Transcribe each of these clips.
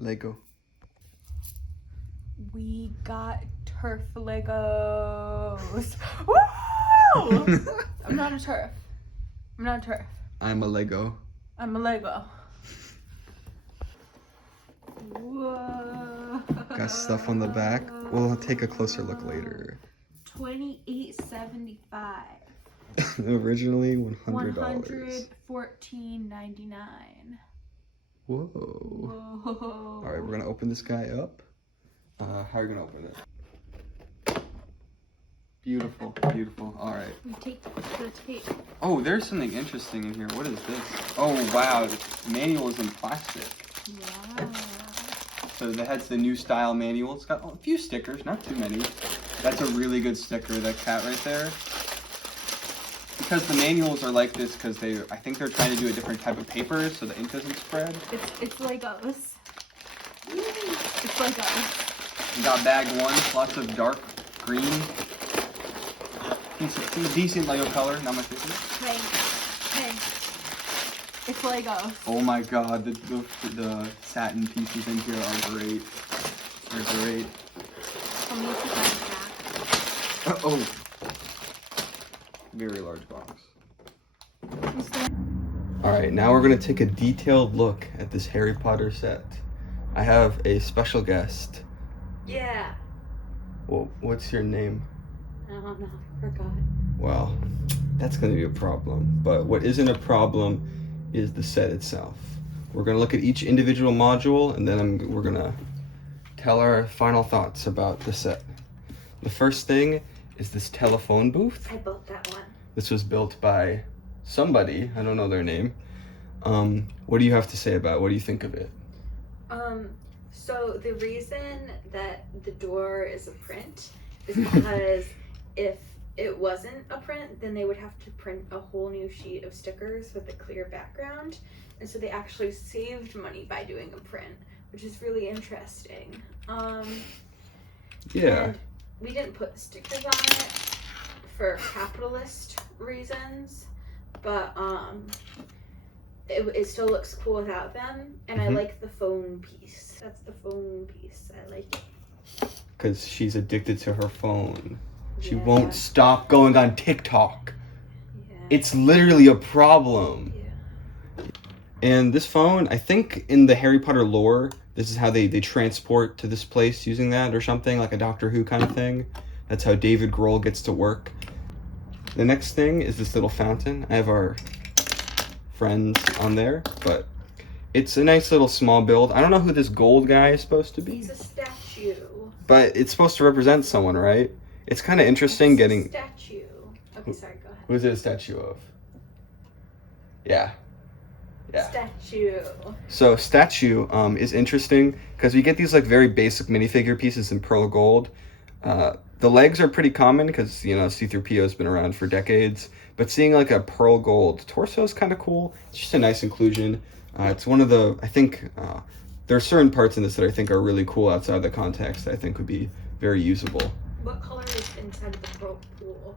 Lego. We got turf Legos. Woo! I'm not a turf. I'm not a turf. I'm a Lego. I'm a Lego. Whoa. Got stuff on the back. We'll take a closer look later. $28.75. Originally $100. $114.99. Whoa. Whoa. All right, we're gonna open this guy up. How are you gonna open it? Beautiful, beautiful. All right. We take the tape. Oh, there's something interesting in here. What is this? Oh, wow. The manual is in plastic. Yeah. So that's the new style manual. It's got a few stickers, not too many. That's a really good sticker, that cat right there. Because the manuals are like this because I think they're trying to do a different type of paper so the ink doesn't spread. It's Legos. It's Legos. We got bag one, lots of dark green. Decent Lego color, not my favorite. Hey. It's Legos. Oh my god, the satin pieces in here are great. They're great. Let me put that back. Oh. Very large box. Alright, now we're going to take a detailed look at this Harry Potter set. I have a special guest. Yeah. Well, what's your name? I don't know. Forgot. Well, that's going to be a problem. But what isn't a problem is the set itself. We're going to look at each individual module, and then we're going to tell our final thoughts about the set. The first thing is this telephone booth. I built that one. This was built by somebody. I don't know their name. What do you have to say about it? What do you think of it? So the reason that the door is a print is because if it wasn't a print, then they would have to print a whole new sheet of stickers with a clear background. And so they actually saved money by doing a print, which is really interesting. Yeah. And we didn't put stickers on it for capitalist reasons, but it still looks cool without them, and I like the phone piece. That's the phone piece. I like it. Because she's addicted to her phone. She won't stop going on TikTok. Yeah. It's literally a problem. Yeah. And this phone, I think in the Harry Potter lore, this is how they transport to this place using that or something, like a Doctor Who kind of thing. That's how David Grohl gets to work. The next thing is this little fountain. I have our friends on there, but it's a nice little small build. I don't know who this gold guy is supposed to be. He's a statue. But it's supposed to represent someone, right? It's kind of interesting getting... Statue. Okay, sorry, go ahead. Who is it a statue of? Yeah. Statue. So statue is interesting because we get these like very basic minifigure pieces in pearl gold. The legs are pretty common because, C-3PO has been around for decades. But seeing like a pearl gold torso is kind of cool. It's just a nice inclusion. It's one of the, I think, there are certain parts in this that I think are really cool outside of the context that I think would be very usable. What color is inside of the pearl pool?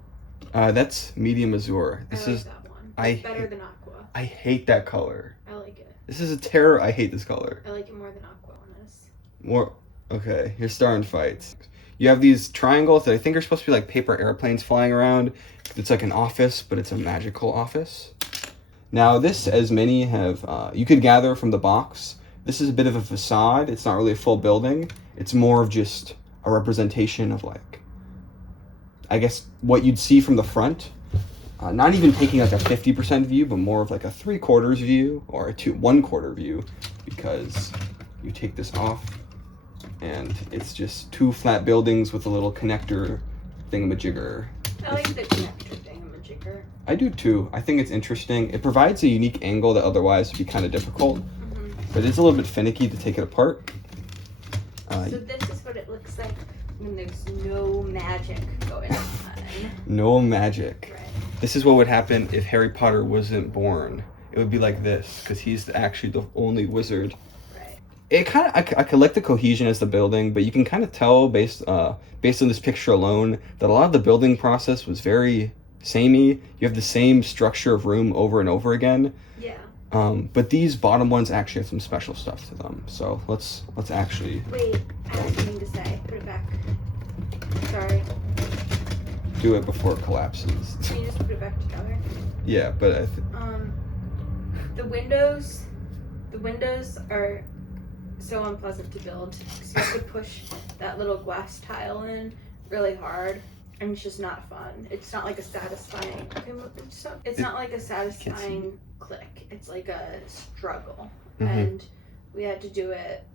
That's medium azure. I like that one. It's better than aqua. I hate that color. I like it. This is a terror. I hate this color. I like it more than aqua on this. More. Okay, you're starting fights. You have these triangles that I think are supposed to be like paper airplanes flying around. It's like an office, but it's a magical office. Now this, as many have, you could gather from the box, this is a bit of a facade. It's not really a full building. It's more of just a representation of like, I guess, what you'd see from the front. Not even taking like a 50% view, but more of like a 3/4 view or a 1/4 view, because you take this off and it's just two flat buildings with a little connector thingamajigger. I like the connector thingamajigger. I do too. I think it's interesting. It provides a unique angle that otherwise would be kind of difficult, but it's a little bit finicky to take it apart. So this is what it looks like when there's no magic going on. No magic. Right. This is what would happen if Harry Potter wasn't born. It would be like this, because he's actually the only wizard. Right. It kind of, I like the cohesion as the building, but you can kind of tell based on this picture alone that a lot of the building process was very samey. You have the same structure of room over and over again. Yeah. But these bottom ones actually have some special stuff to them. So let's actually... Wait, I have something to say. Put it back. Sorry. Do it before it collapses. Can you just put it back together? Yeah, but the windows are so unpleasant to build because you have to push that little glass tile in really hard, and it's just not fun. It's not like a satisfying. It's not like a satisfying click. It's like a struggle, and we had to do it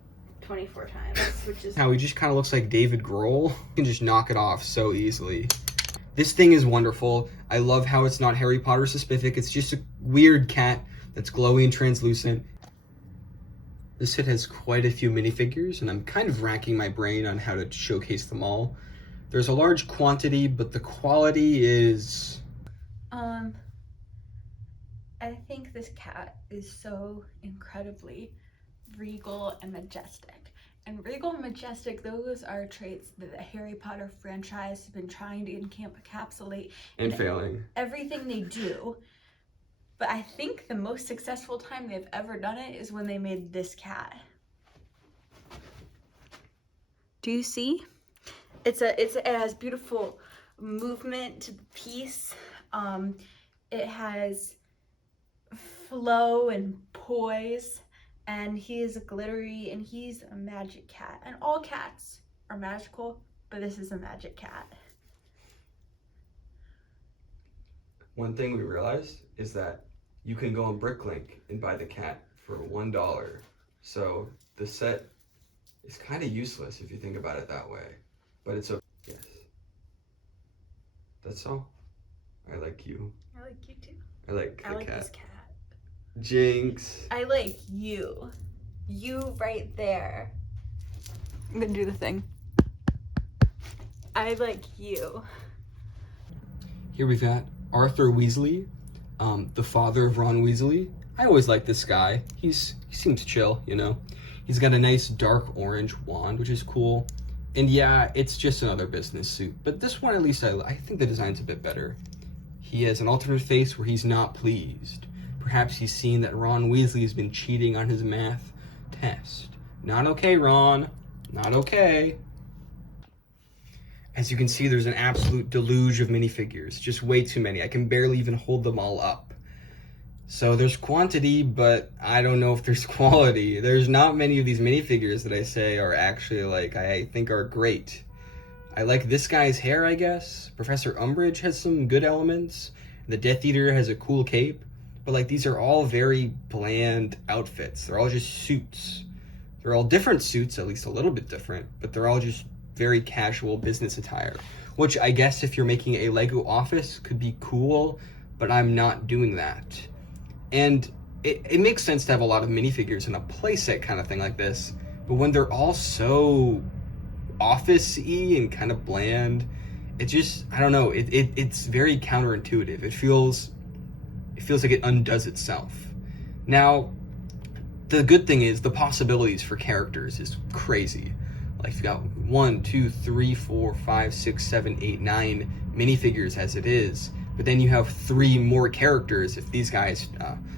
24 times, which is how he just kind of looks like David Grohl. You can just knock it off so easily. This thing is wonderful. I love how it's not Harry Potter specific. It's just a weird cat that's glowy and translucent. This set has quite a few minifigures, and I'm kind of racking my brain on how to showcase them all. There's a large quantity, but the quality is... I think this cat is so incredibly regal and majestic. And regal and majestic, those are traits that the Harry Potter franchise has been trying to encapsulate and failing. Everything they do. But I think the most successful time they've ever done it is when they made this cat. Do you see? It has beautiful movement to the piece. It has flow and poise, and he is glittery, and he's a magic cat. And all cats are magical, but this is a magic cat. One thing we realized is that you can go on Bricklink and buy the cat for $1. So the set is kind of useless if you think about it that way. But it's okay. Yes. That's all. I like you. I like you too. I like the I like cat. this cat. Jinx. I like you. You right there. I'm gonna do the thing. I like you. Here we've got Arthur Weasley, the father of Ron Weasley. I always like this guy. He seems chill, you know. He's got a nice dark orange wand, which is cool. And yeah, it's just another business suit. But this one, at least, I think the design's a bit better. He has an alternate face where he's not pleased. Perhaps he's seen that Ron Weasley has been cheating on his math test. Not okay, Ron. Not okay. As you can see, there's an absolute deluge of minifigures. Just way too many. I can barely even hold them all up. So there's quantity, but I don't know if there's quality. There's not many of these minifigures that I say are actually, like, I think are great. I like this guy's hair, I guess. Professor Umbridge has some good elements. The Death Eater has a cool cape. But, like, these are all very bland outfits. They're all just suits. They're all different suits, at least a little bit different, but they're all just very casual business attire. Which I guess if you're making a Lego office could be cool, but I'm not doing that. And it makes sense to have a lot of minifigures in a playset kind of thing like this, but when they're all so office-y and kind of bland, it just, I don't know, it's very counterintuitive. It feels like it undoes itself. Now, the good thing is the possibilities for characters is crazy. Like, you've got 1, 2, 3, 4, 5, 6, 7, 8, 9 minifigures as it is, but then you have 3 more characters if these guys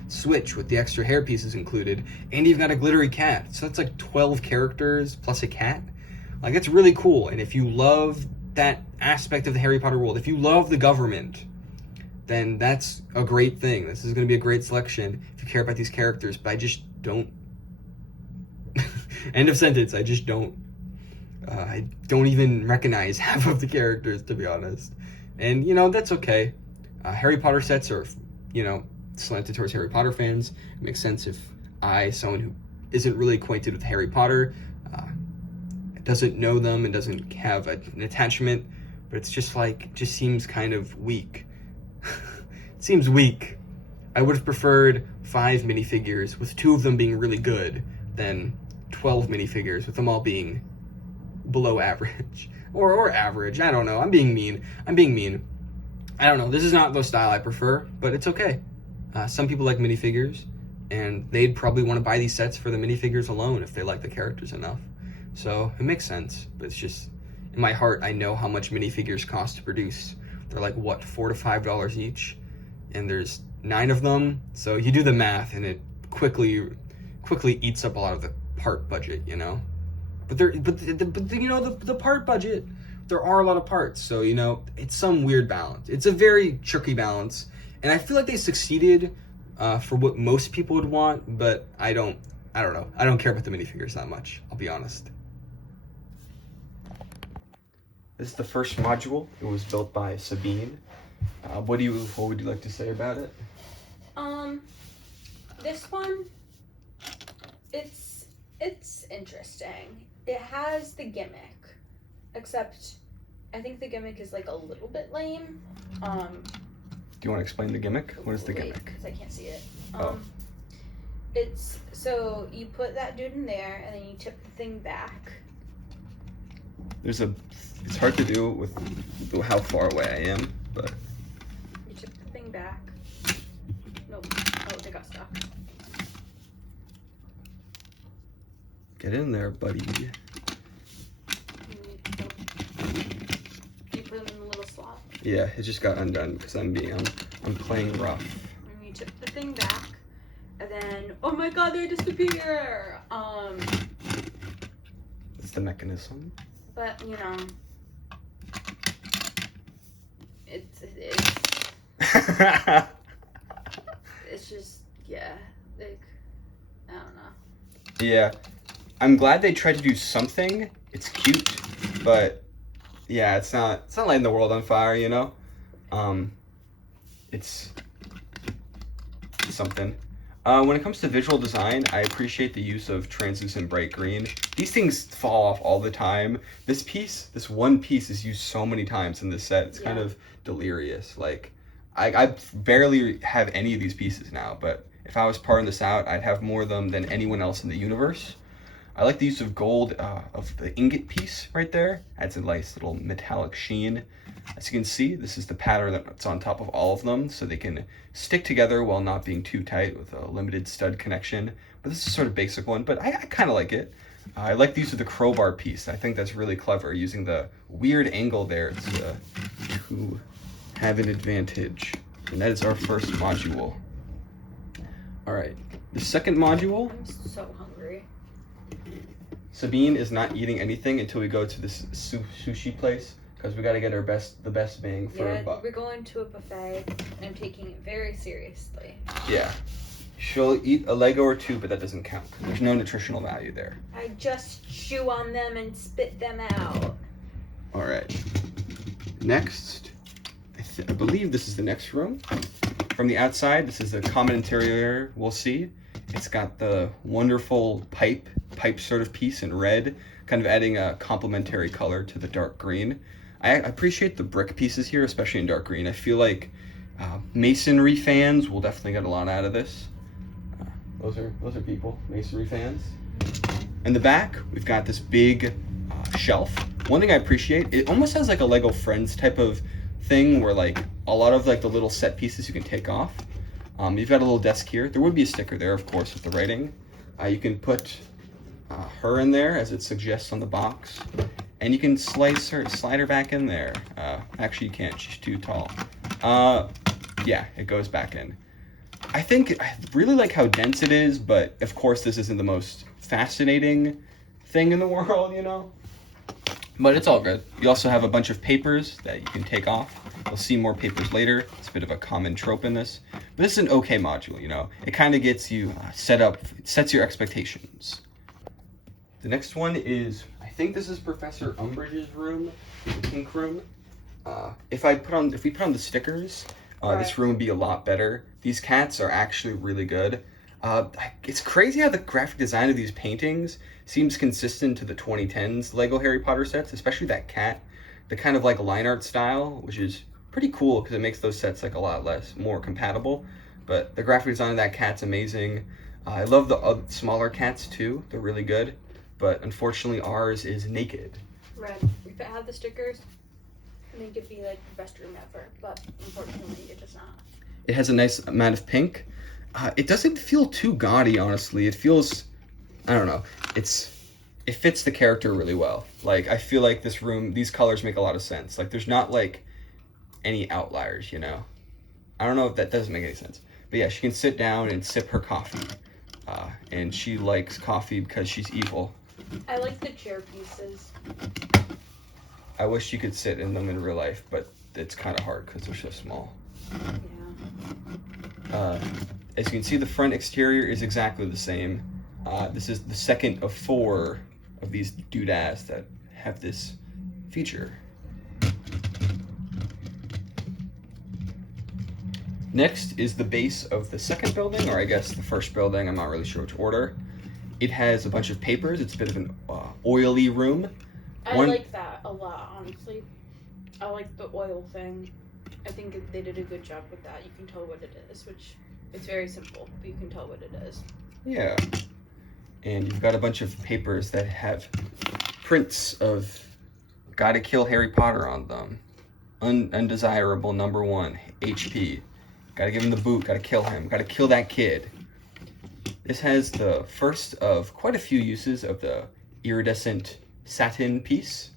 switch with the extra hair pieces included, and you've got a glittery cat. So that's like 12 characters plus a cat. Like, that's really cool. And if you love that aspect of the Harry Potter world, if you love the government, then that's a great thing. This is going to be a great selection if you care about these characters, but I just don't. End of sentence. I just don't. I don't even recognize half of the characters, to be honest. And, you know, that's okay. Harry Potter sets are, you know, slanted towards Harry Potter fans. It makes sense if someone who isn't really acquainted with Harry Potter, doesn't know them and doesn't have an attachment, but it's just like, just seems kind of weak. It seems weak. I would have preferred 5 minifigures with 2 of them being really good than 12 minifigures with them all being below average. Or average, I don't know. I'm being mean. I don't know. This is not the style I prefer, but it's okay. Some people like minifigures, and they'd probably want to buy these sets for the minifigures alone if they like the characters enough. So it makes sense, but it's just, in my heart, I know how much minifigures cost to produce. They're like, what, $4 to $5 each? And there's 9 of them, so you do the math, and quickly eats up a lot of the part budget, you know. But you know, the part budget, there are a lot of parts, so you know, it's some weird balance. It's a very tricky balance, and I feel like they succeeded for what most people would want, but I don't know. I don't care about the minifigures that much, I'll be honest. This is the first module. It was built by Sabine. What would you like to say about it? This one, it's interesting. It has the gimmick, except I think the gimmick is like a little bit lame. Do you want to explain the gimmick? What is the gimmick? Because I can't see it. Oh. It's so you put that dude in there, and then you tip the thing back. It's hard to do with how far away I am, but You tip the thing back. Nope. Oh, they got stuck. get in there, buddy. You put them in the little slot. Yeah, it just got undone because I'm playing rough. And you tip the thing back, and then oh my god, they disappear. It's the mechanism. But you know, it's just yeah, like I don't know. Yeah, I'm glad they tried to do something. It's cute, but yeah, it's not lighting the world on fire, you know. It's something. When it comes to visual design, I appreciate the use of translucent bright green. These things fall off all the time. This one piece is used so many times in this set. It's kind of delirious. Like, I barely have any of these pieces now, but if I was parting this out, I'd have more of them than anyone else in the universe. I like the use of gold of the ingot piece right there. Adds a nice little metallic sheen. As you can see, this is the pattern that's on top of all of them, so they can stick together while not being too tight with a limited stud connection. But this is sort of basic one, but I kind of like it. I like the use of the crowbar piece. I think that's really clever, using the weird angle there to have an advantage. And that is our first module. All right, the second module. I'm so hungry. Sabine is not eating anything until we go to this sushi place, because we got to get the best bang for our buck. We're going to a buffet, and I'm taking it very seriously. Yeah. She'll eat a Lego or two, but that doesn't count. There's no nutritional value there. I just chew on them and spit them out. All right. Next, I believe this is the next room. From the outside, this is the common interior we'll see. It's got the wonderful pipe sort of piece in red, kind of adding a complementary color to the dark green. I appreciate the brick pieces here, especially in dark green. I feel like masonry fans will definitely get a lot out of this. Those are people, masonry fans. In the back, we've got this big shelf. One thing I appreciate, it almost has like a Lego Friends type of thing where like a lot of like the little set pieces you can take off. You've got a little desk here. There would be a sticker there, of course, with the writing. You can put her in there as it suggests on the box. And you can slide her back in there. Actually, you can't. She's too tall. Yeah, it goes back in. I really like how dense it is, but of course this isn't the most fascinating thing in the world, you know? But it's all good. You also have a bunch of papers that you can take off. You'll see more papers later. It's a bit of a common trope in this. But this is an okay module, you know? It kind of gets you set up, it sets your expectations. The next one is, I think this is Professor Umbridge's room, the pink room. If we put on the stickers, this room would be a lot better. These cats are actually really good. It's crazy how the graphic design of these paintings seems consistent to the 2010s Lego Harry Potter sets, especially that cat, the kind of like line art style, which is pretty cool because it makes those sets like a lot more compatible. But the graphic design of that cat's amazing. I love the smaller cats too. They're really good. But unfortunately ours is naked. Red. If it had the stickers, I think it'd be like the best room ever, but unfortunately it does not. It has a nice amount of pink. It doesn't feel too gaudy, honestly. It feels, I don't know, it fits the character really well. Like, I feel like this room, these colors make a lot of sense. Like, there's not like any outliers, you know? I don't know if that doesn't make any sense. But yeah, she can sit down and sip her coffee. And she likes coffee because she's evil. I like the chair pieces. I wish you could sit in them in real life, but it's kind of hard because they're so small. Yeah. As you can see, the front exterior is exactly the same. This is the second of 4 of these doodads that have this feature. Next is the base of the second building, or I guess the first building, I'm not really sure which order. It has a bunch of papers. It's a bit of an oily room. I like that a lot, honestly. I like the oil thing. I think they did a good job with that. You can tell what it is, which it's very simple, but you can tell what it is. Yeah. And you've got a bunch of papers that have prints of Gotta Kill Harry Potter on them. Undesirable number 1, HP. Gotta give him the boot, gotta kill him, gotta kill that kid. This has the first of quite a few uses of the iridescent satin piece.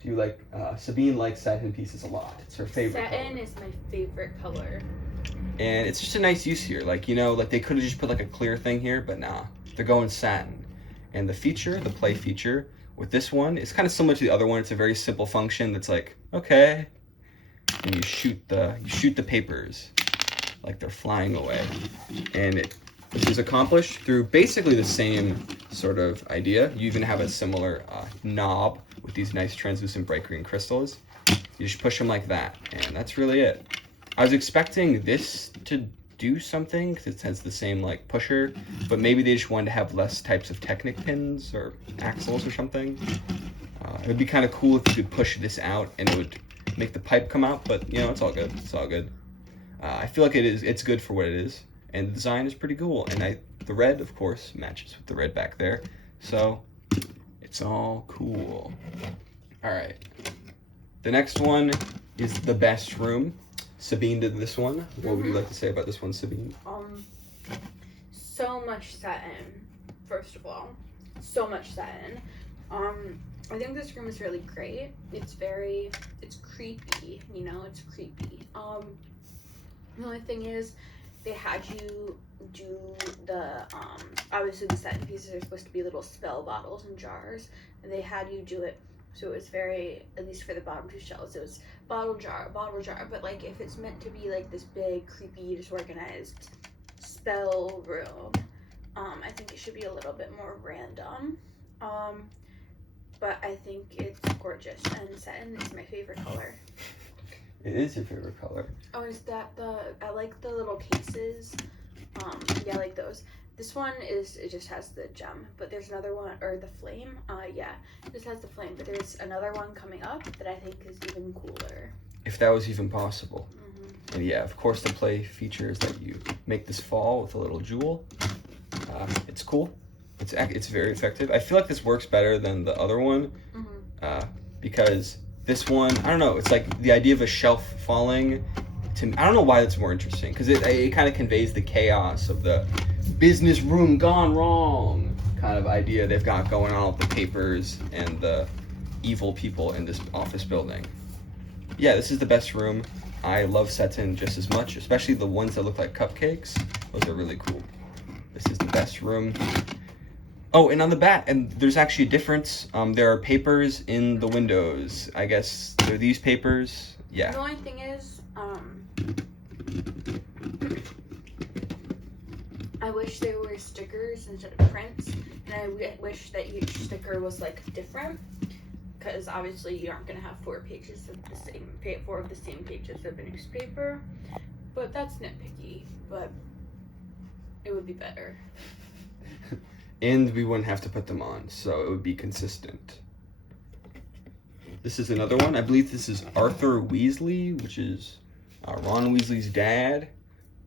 Do you like, Sabine likes satin pieces a lot. It's her favorite Satin color. is my favorite color. And it's just a nice use here. Like, you know, like they could have just put like a clear thing here, but nah, they're going satin. And the feature, the play feature with this one is kind of similar to the other one. It's a very simple function that's like, okay. And you shoot the papers like they're flying away. And this is accomplished through basically the same sort of idea. You even have a similar knob with these nice translucent bright green crystals. You just push them like that, and that's really it. I was expecting this to do something because it has the same like pusher, but maybe they just wanted to have less types of Technic pins or axles or something. It would be kind of cool if you could push this out and it would make the pipe come out, but you know, it's all good. It's all good. I feel like it's good for what it is, and the design is pretty cool. And the red, of course, matches with the red back there, so it's all cool. All right. The next one is the best room. Sabine did this one. What would you like to say about this one, Sabine? So much satin, first of all. So much satin. I think this room is really great. It's creepy, you know, it's creepy. The only thing is, they had you do the, obviously the satin pieces are supposed to be little spell bottles and jars, and they had you do it, so it was very, at least for the bottom 2 shells, it was bottle jar, but like if it's meant to be like this big, creepy, disorganized spell room, I think it should be a little bit more random, but I think it's gorgeous, and satin is my favorite color. It is your favorite color. Oh, is that I like the little cases. Yeah, I like those. This one it just has the gem, but there's another one, or the flame. Yeah, this has the flame, but there's another one coming up that I think is even cooler. If that was even possible. Mm-hmm. And yeah, of course the play feature is that you make this fall with a little jewel. It's cool. It's very effective. I feel like this works better than the other one, because this one, I don't know, it's like the idea of a shelf falling. I don't know why that's more interesting, because it kind of conveys the chaos of the business room gone wrong kind of idea they've got going on with the papers and the evil people in this office building. Yeah, this is the best room. I love satin just as much, especially the ones that look like cupcakes. Those are really cool. This is the best room. Oh, and on the back, and there's actually a difference. There are papers in the windows. I guess they're these papers. Yeah. The only thing is, I wish there were stickers instead of prints, and I wish that each sticker was like different, because obviously you aren't gonna have 4 pages of the same 4 of the same pages of a newspaper. But that's nitpicky. But it would be better. And we wouldn't have to put them on, so it would be consistent. This is another one. I believe this is Arthur Weasley, which is Ron Weasley's dad.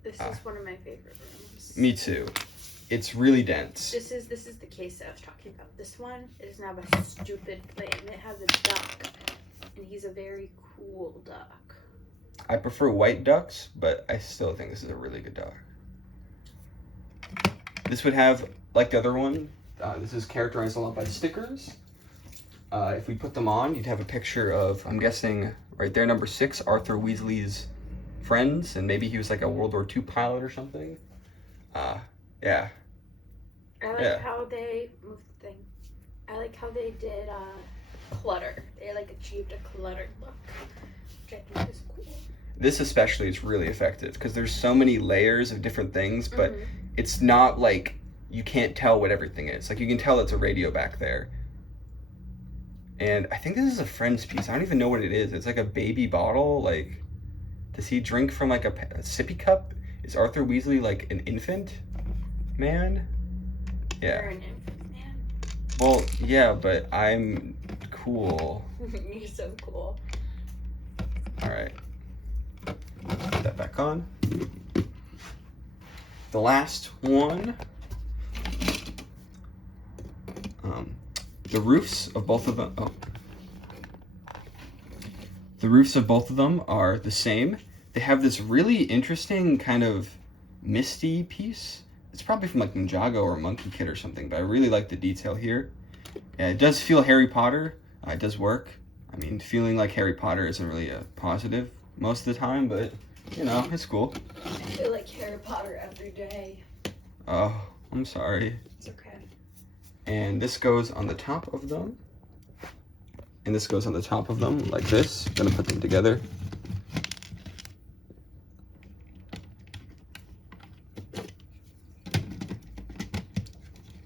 This is one of my favorite rooms. Me too. It's really dense. This is the case that I was talking about. This one, it doesn't have a stupid flame. It has a duck, and he's a very cool duck. I prefer white ducks, but I still think this is a really good duck. This would have, like the other one, this is characterized a lot by stickers. If we put them on, you'd have a picture of, I'm guessing, right there, number 6, Arthur Weasley's friends, and maybe he was like a World War II pilot or something. Yeah, I like how they move the thing. I like how they did clutter. They like achieved a cluttered look, which I think is cool. This especially is really effective because there's so many layers of different things, but it's not like you can't tell what everything is. Like you can tell it's a radio back there. And I think this is a friend's piece. I don't even know what it is. It's like a baby bottle. Like, does he drink from like a sippy cup? Is Arthur Weasley like an infant man? Yeah. You're an infant man. Well, yeah, but I'm cool. You're so cool. All right. Put that back on. The last one. The roofs of both of them. Oh. The roofs of both of them are the same. They have this really interesting kind of misty piece. It's probably from like Ninjago or Monkey Kid or something, but I really like the detail here. Yeah, it does feel Harry Potter. It does work. I mean, feeling like Harry Potter isn't really a positive most of the time, but you know, it's cool. I feel like Harry Potter every day. Oh, I'm sorry. It's okay. And this goes on the top of them. And this goes on the top of them like this. I'm gonna put them together.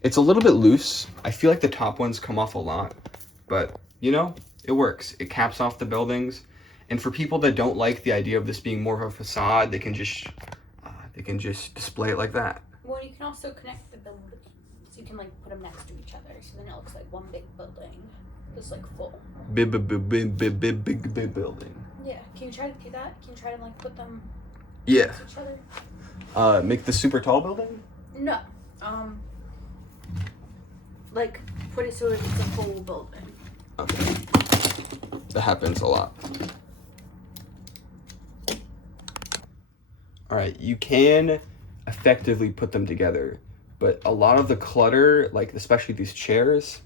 It's a little bit loose. I feel like the top ones come off a lot, but you know, it works. It caps off the buildings. And for people that don't like the idea of this being more of a facade, they can just display it like that. Well, you can also connect the buildings. So you can like put them next to each other, so then it looks like one big building. It's like full. Big building. Yeah. Can you try to do that? Can you try to like put them Yeah. next to each other? Make the super tall building? No. Like put it so it's a full building. Okay. That happens a lot. All right, you can effectively put them together, but a lot of the clutter, like especially these chairs,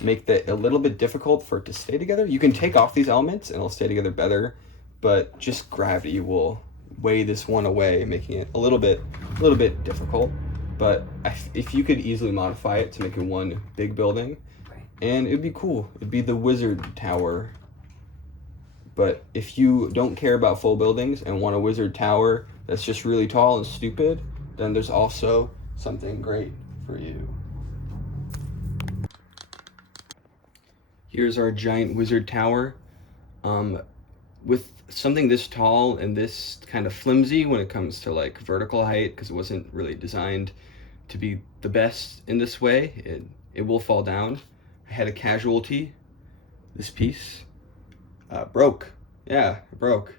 make that a little bit difficult for it to stay together. You can take off these elements and it'll stay together better, but just gravity will weigh this one away, making it a little bit difficult. But if you could easily modify it to make it one big building, Right. and it'd be cool. It'd be the wizard tower. But if you don't care about full buildings and want a wizard tower that's just really tall and stupid, then there's also something great for you. Here's our giant wizard tower. With something this tall and this kind of flimsy when it comes to like vertical height, because it wasn't really designed to be the best in this way, it will fall down. I had a casualty. This piece broke. Yeah, it broke.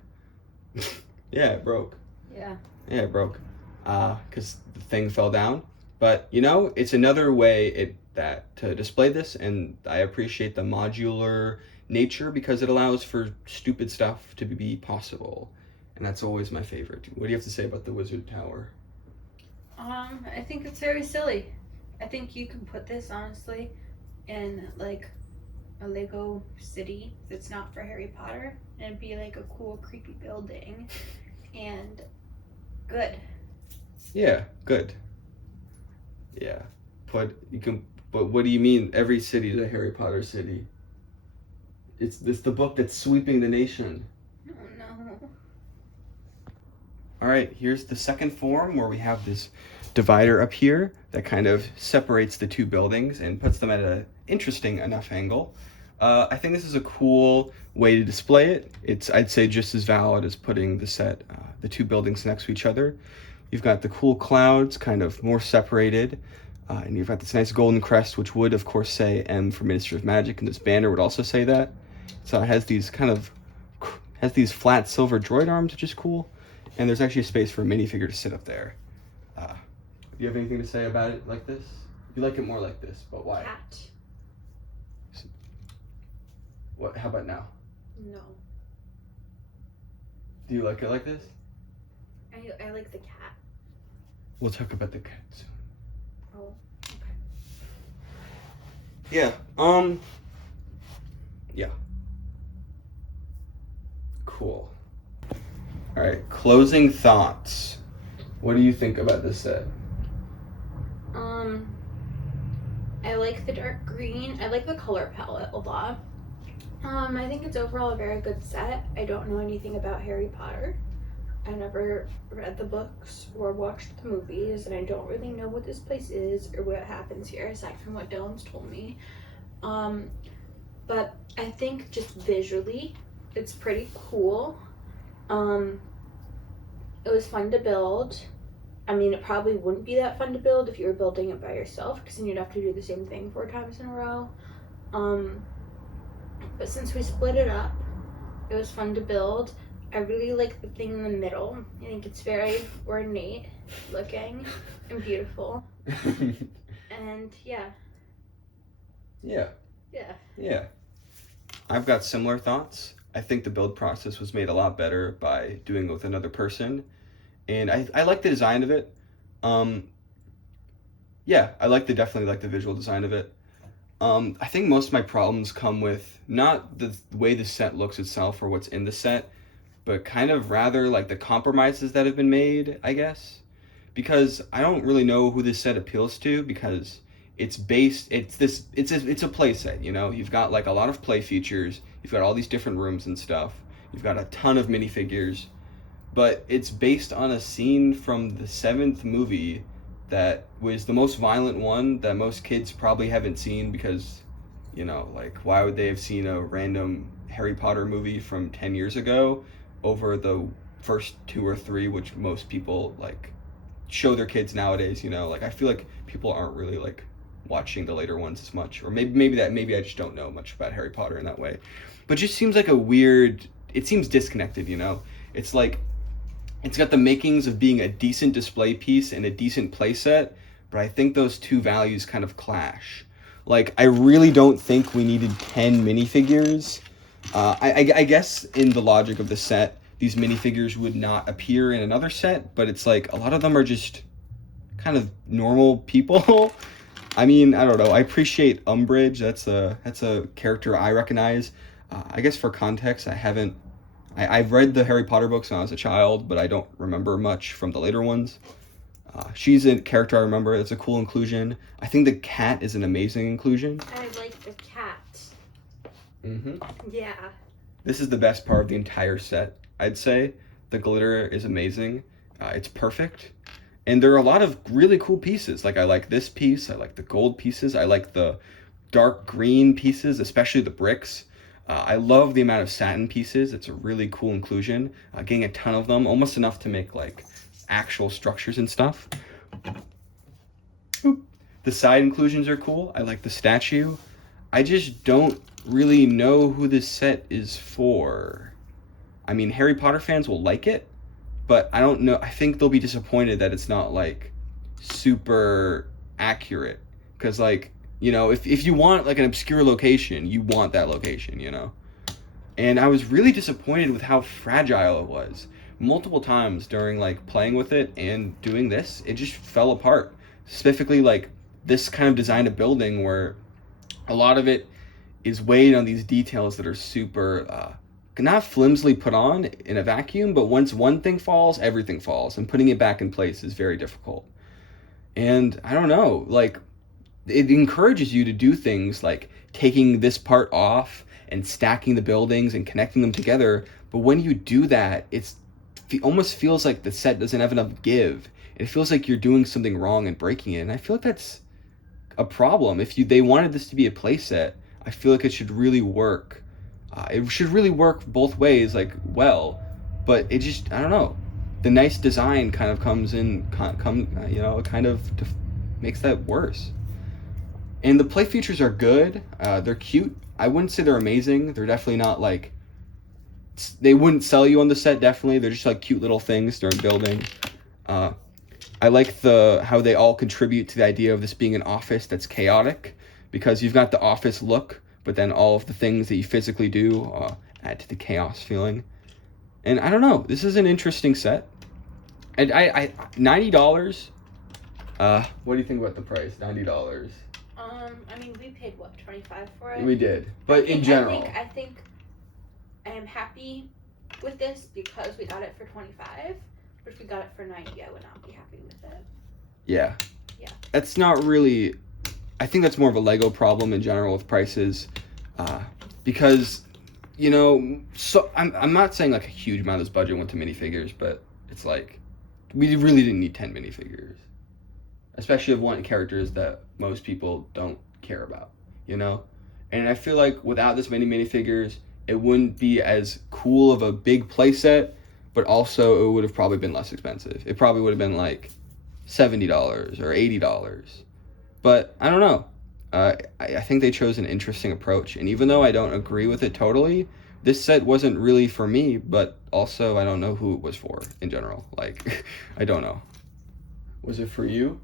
Yeah, it broke. Yeah. Yeah, it broke. Because the thing fell down. But you know, it's another way to display this, and I appreciate the modular nature because it allows for stupid stuff to be possible, and that's always my favorite. What do you have to say about the wizard tower? I think it's very silly. I think you can put this honestly in like a Lego city that's not for Harry Potter, and it'd be like a cool creepy building and good. Yeah, good. Yeah, but what do you mean every city is a Harry Potter city? It's the book that's sweeping the nation. Oh no. All right, here's the second form where we have this divider up here that kind of separates the two buildings and puts them at an interesting enough angle. I think this is a cool way to display it. It's, I'd say, just as valid as putting the two buildings next to each other. You've got the cool clouds kind of more separated, and you've got this nice golden crest, which would, of course, say M for Ministry of Magic, and this banner would also say that. So it has these flat silver droid arms, which is cool, and there's actually a space for a minifigure to sit up there. Do you have anything to say about it like this? You like it more like this, but why? Cat. What? How about now? No. Do you like it like this? I like the cat. We'll talk about the cat soon. Oh, okay. Yeah. Yeah. Cool. All right. Closing thoughts. What do you think about this set? I like the dark green. I like the color palette a lot. I think it's overall a very good set. I don't know anything about Harry Potter. I never read the books or watched the movies, and I don't really know what this place is or what happens here aside from what Dylan's told me. But I think just visually, it's pretty cool. It was fun to build. I mean, it probably wouldn't be that fun to build if you were building it by yourself, because then you'd have to do the same thing 4 times in a row. But since we split it up, it was fun to build. I really like the thing in the middle. I think it's very ornate looking and beautiful. And yeah. Yeah. I've got similar thoughts. I think the build process was made a lot better by doing it with another person. And I like the design of it. Yeah, definitely like the visual design of it. I think most of my problems come with not the way the set looks itself or what's in the set, but kind of rather like the compromises that have been made, I guess. Because I don't really know who this set appeals to, because it's a play set, you know? You've got like a lot of play features, you've got all these different rooms and stuff, you've got a ton of minifigures, but it's based on a scene from the 7th movie that was the most violent one that most kids probably haven't seen, because, you know, like, why would they have seen a random Harry Potter movie from 10 years ago over the first 2 or 3, which most people, like, show their kids nowadays, you know? Like, I feel like people aren't really, like, watching the later ones as much. Or maybe I just don't know much about Harry Potter in that way. But it just seems like it seems disconnected, you know? It's like, it's got the makings of being a decent display piece and a decent playset, but I think those two values kind of clash. Like, I really don't think we needed 10 minifigures. I guess in the logic of the set, these minifigures would not appear in another set, but it's like a lot of them are just kind of normal people. I mean, I don't know. I appreciate Umbridge. That's a character I recognize. I guess for context, I've read the Harry Potter books when I was a child, but I don't remember much from the later ones. She's a character I remember. That's a cool inclusion. I think the cat is an amazing inclusion. I like the cat. Mm-hmm. Yeah. This is the best part of the entire set, I'd say. The glitter is amazing. It's perfect. And there are a lot of really cool pieces. Like, I like this piece. I like the gold pieces. I like the dark green pieces, especially the bricks. I love the amount of satin pieces. It's a really cool inclusion. Getting a ton of them, almost enough to make like actual structures and stuff. Oop. The side inclusions are cool. I like the statue. I just don't really know who this set is for. I mean, Harry Potter fans will like it, but I don't know. I think they'll be disappointed that it's not like super accurate. Because like, you know, if you want like an obscure location, you want that location, you know? And I was really disappointed with how fragile it was. Multiple times during like playing with it and doing this, it just fell apart. Specifically like this kind of design of building where a lot of it is weighed on these details that are super, not flimsily put on in a vacuum, but once one thing falls, everything falls. And putting it back in place is very difficult. And I don't know, like, it encourages you to do things like taking this part off and stacking the buildings and connecting them together. But when you do that, it almost feels like the set doesn't have enough give. It feels like you're doing something wrong and breaking it. And I feel like that's a problem. If they wanted this to be a play set, I feel like it should really work. It should really work both ways, like, well. But it just, I don't know. The nice design kind of comes in, you know, kind of makes that worse. And the play features are good. They're cute. I wouldn't say they're amazing. They're definitely not like, they wouldn't sell you on the set, definitely. They're just like cute little things during building. I like how they all contribute to the idea of this being an office that's chaotic, because you've got the office look, but then all of the things that you physically do add to the chaos feeling. And I don't know. This is an interesting set. And I $90. What do you think about the price? $90. I mean, we paid what, $25 for it? We did, but in general, I think I am happy with this because we got it for $25. But if we got it for $90, I would not be happy with it. Yeah. Yeah. That's not really I think that's more of a Lego problem in general with prices, because, you know, so I'm not saying like a huge amount of this budget went to minifigures, but it's like we really didn't need 10 minifigures, especially of one characters that most people don't care about, you know. And I feel like without this many minifigures, it wouldn't be as cool of a big playset, but also it would have probably been less expensive. It probably would have been like $70 or $80. But I don't know. I think they chose an interesting approach. And even though I don't agree with it totally, this set wasn't really for me, but also I don't know who it was for in general. Like, I don't know. Was it for you?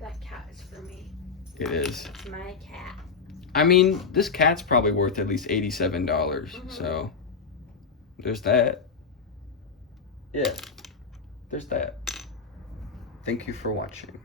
That cat is for me. It is. It's my cat. I mean, this cat's probably worth at least $87. So, there's that. Yeah, there's that. Thank you for watching.